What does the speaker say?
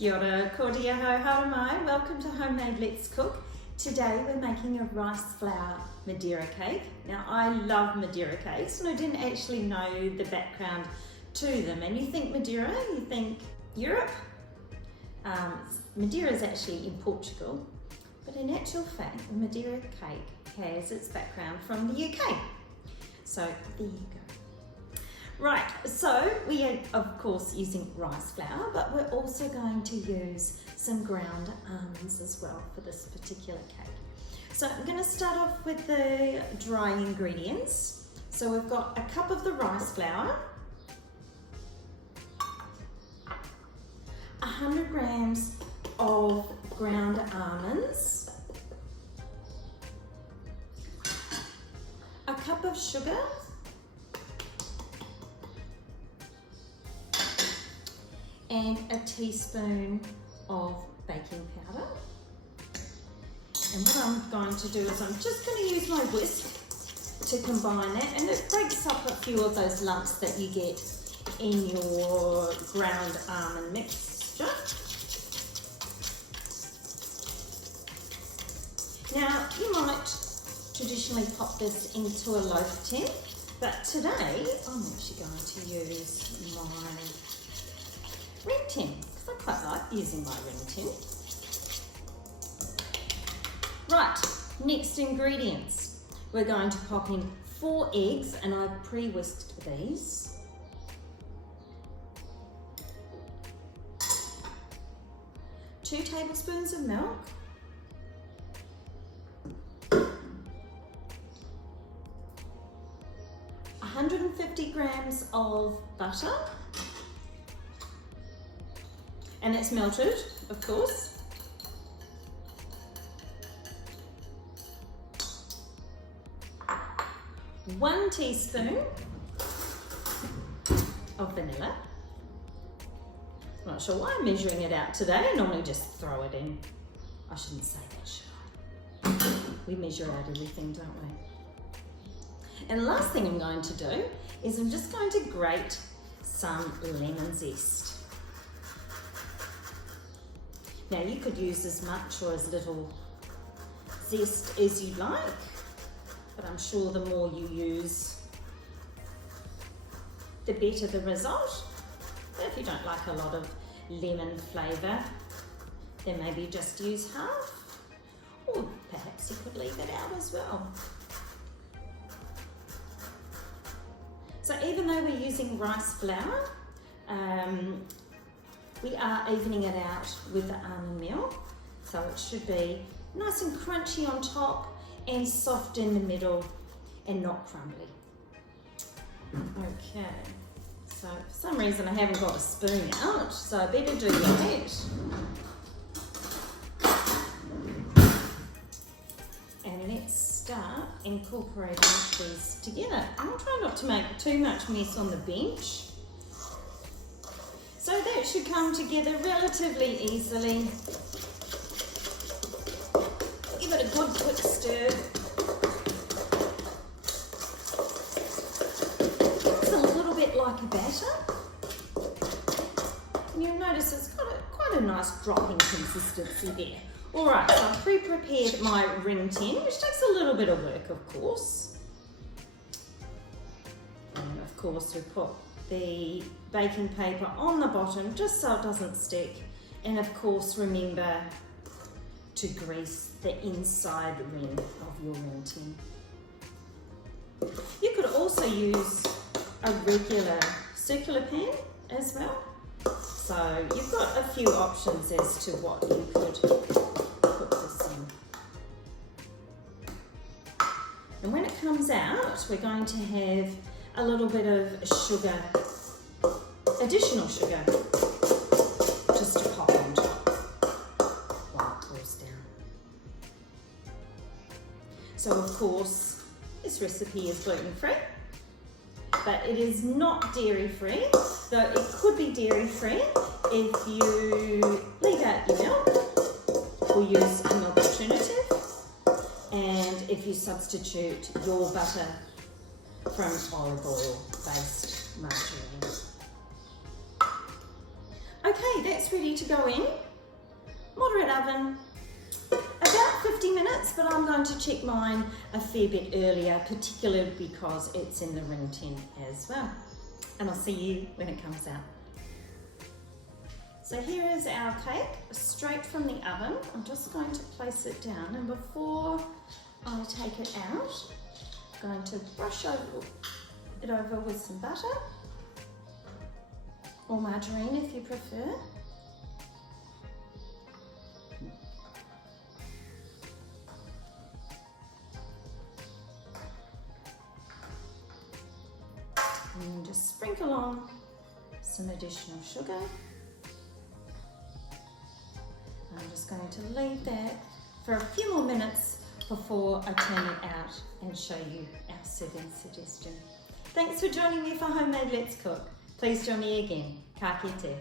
Kia ora, ko tia hau hau mai. Welcome to Homemade Let's Cook. Today we're making a rice flour Madeira cake. Now I love Madeira cakes and I didn't actually know the background to them. And you think Madeira, you think Europe. Madeira is actually in Portugal, but in actual fact the Madeira cake has its background from the UK. So there you go. Right, so we are of course using rice flour, but we're also going to use some ground almonds as well for this particular cake. So I'm going to start off with the dry ingredients. So we've got a cup of the rice flour, 100 grams of ground almonds, a cup of sugar, and a teaspoon of baking powder. And what I'm going to do is I'm just going to use my whisk to combine that, and it breaks up a few of those lumps that you get in your ground almond mixture. Now you might traditionally pop this into a loaf tin, but today I'm actually going to use my ring tin, because I quite like using my ring tin. Right, next ingredients. We're going to pop in 4 eggs, and I've pre-whisked these. 2 tablespoons of milk. 150 grams of butter. And it's melted, of course. 1 teaspoon of vanilla. I'm not sure why I'm measuring it out today. I normally just throw it in. I shouldn't say that, should I? We measure out everything, don't we? And the last thing I'm going to do is I'm just going to grate some lemon zest. Now you could use as much or as little zest as you like, but I'm sure the more you use, the better the result. But if you don't like a lot of lemon flavour, then maybe just use half, or perhaps you could leave it out as well. So even though we're using rice flour, we are evening it out with the almond meal, so it should be nice and crunchy on top and soft in the middle and not crumbly. Okay, so for some reason I haven't got a spoon out, so I better do that. And let's start incorporating these together. I'll try not to make too much mess on the bench. So that should come together relatively easily. Give it a good quick stir. It's a little bit like a batter. And you'll notice it's got quite a nice dropping consistency there. Alright, so I've pre-prepared my ring tin, which takes a little bit of work, of course. And of course we put the baking paper on the bottom just so it doesn't stick, and of course remember to grease the inside ring of your ring tin. You could also use a regular circular pan as well, so you've got a few options as to what you could put this in. And when it comes out, we're going to have a little bit of sugar, additional sugar, just to pop on top while it cools down. So of course, this recipe is gluten-free, but it is not dairy-free, though it could be dairy-free if you leave out your milk or use a milk alternative, and if you substitute your butter from olive oil based margarine. Okay, that's ready to go in. Moderate oven, about 50 minutes, but I'm going to check mine a fair bit earlier, particularly because it's in the ring tin as well. And I'll see you when it comes out. So here is our cake, straight from the oven. I'm just going to place it down, and before I take it out, I'm going to brush it over with some butter, or margarine if you prefer. And then just sprinkle on some additional sugar. I'm just going to leave that for a few more minutes before I turn it out and show you our serving suggestion. Thanks for joining me for Homemade Let's Cook. Please join me again. Ka kite.